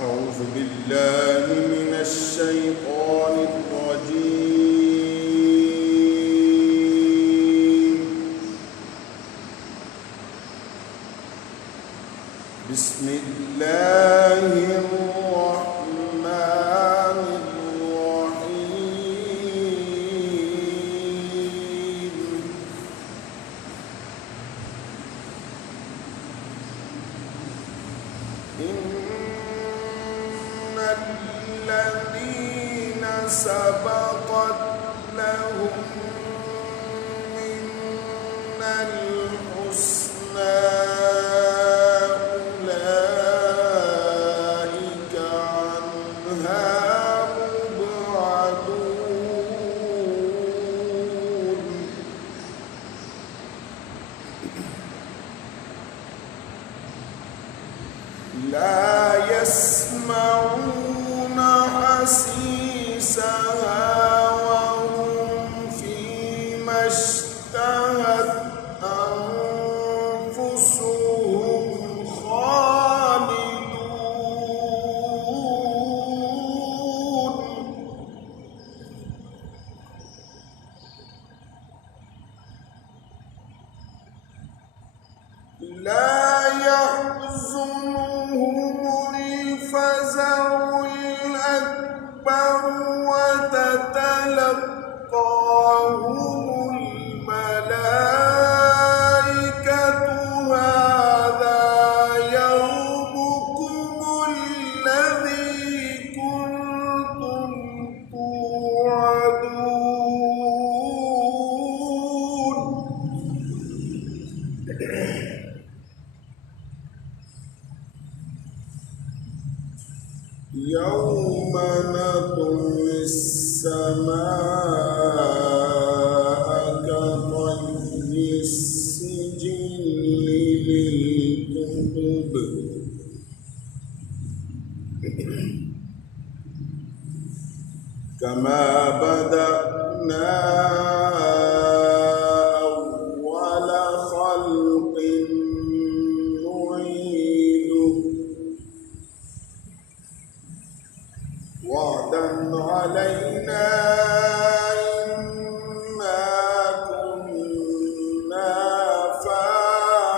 أعوذ بالله من الشيطان الرجيم. بسم الله الرحمن الرحيم. الذين سبقت لهم منا الحسنى أولئك عنها مبعدون. لا يسمعون حسيسها وهم فيما اشتهت أنفسهم خالدون. لا يحزنهم الفزع الأكبر وتتلقاهم الملائكة هذا يومكم الذي كنتم توعدون. يوم نطوي السماء كطي السجل للكتب كما بدأنا أول خلق نعيده وعدا علينا إنا كنا فاعلين.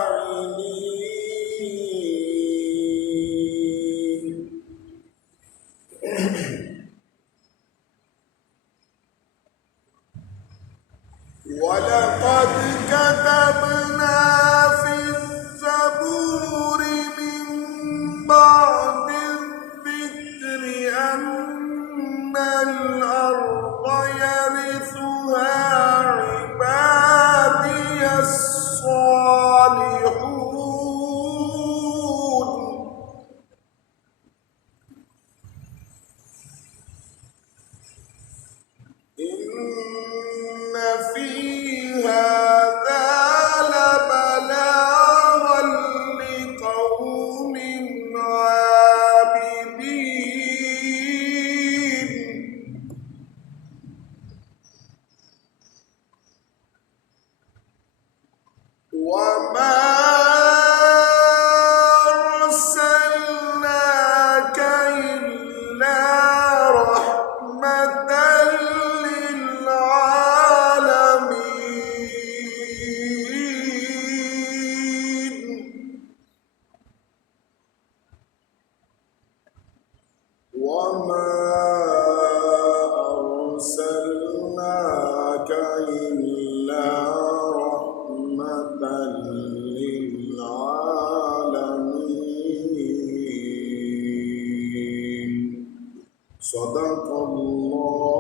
ولقد كتبنا في الزبور من بعد الذكر أن الأرض يرثها عبادي الصالحون. إن في هذا لبلاغا لقوم عابدين. وما أرسلناك إلا رحمة للعالمين. وما أرسلناك إلا رحمة للعالمين. صدق الله